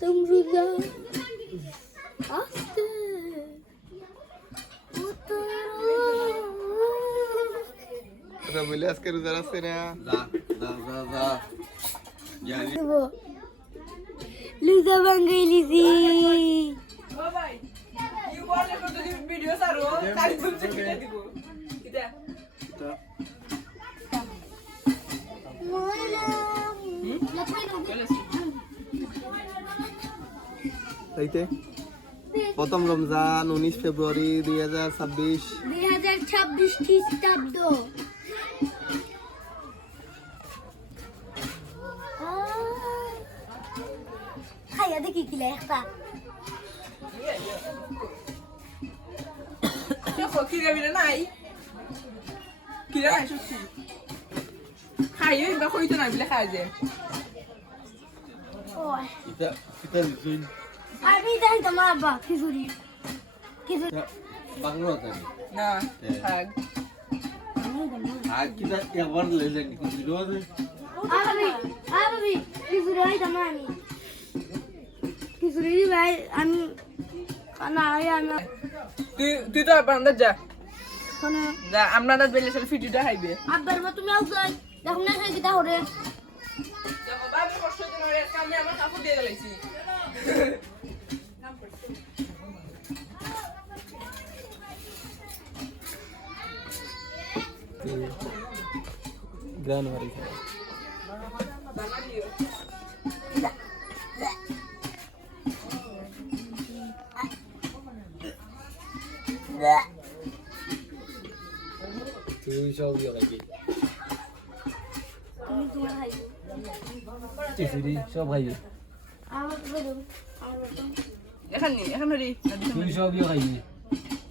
প্রথম রোজা আস্তে কথা বলে আজকে রোজা আছে না লুজা বাঙ্গাই লিজি তাইতে প্রথম রমজান 19 ফেব্রুয়ারি 2026 খ্রিস্টাব্দ খাইয়া দেখি কিলা একটা আমি যাই তোমার আব্বা খিচুড়ি খিচুড়ি আমি খিচুড়ি হয় তোমার আমি খিচুড়ি ভাই আমি না আমি তুই তো আপনার যা কোনে যা আমরা না বেলে সব ভিডিওটা খাইবে আব্বার মা তুমি আউ যাই দেখুন না খাই কিটা হরে বাবা কষ্ট করে আমি আমার কাপড় দিয়ে গেলাইছি জানুয়ারি তুই সব খাইবি তুমি তোমার খাই খিচুড়ি সব খাইবি আমার বলো আমার এখন হরি তুই সব খাইবি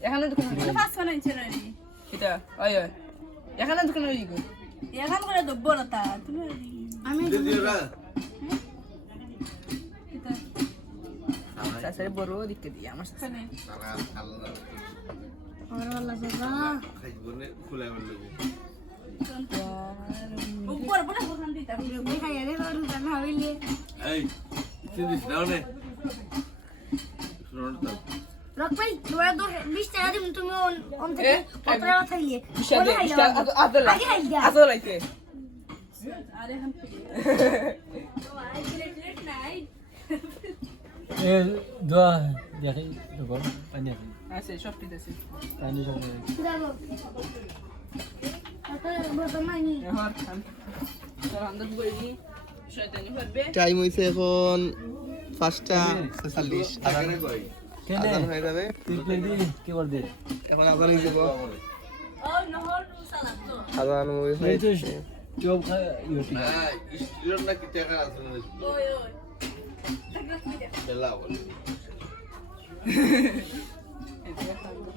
এখানে দোকান পাঁচ বানাইছে না এটা ওই ওই এখানে দোকান হই গো এখান করে দব্ব রাতা তুমি আমি সাসরে বড় দিকে দি আমার সামনে আমার ভালো বাবা খাইবনে ফুলাই বললি উপর বড় বসান দিতা আমি খাইয়া রে বারু জানা হইলে এই চিনিস দাও নে শুনুন তো রক ভাই তোরা তো 20 টাকা দিম তুমি অন থেকে কত টাকা খাইলে বিশাদে আদলা আদলাইতে আরে হাম এ দোয়া দেখি দেখো পানি আছে আছে সব ঠিক আছে পানি সব যাবো আতা বর্তমানে এখন সব আন্দাজ করে দি শয়তানি করবে টাইম হইছে এখন 5টা 46 আজান কই আজান হয়ে যাবে কি কর দে এখন আজান হয়ে যাবে ও নহর সালাত তো আজান হইছে জব ইউটি না স্টুডেন্ট না কি টাকা আছে ওই ওই খেলা বলে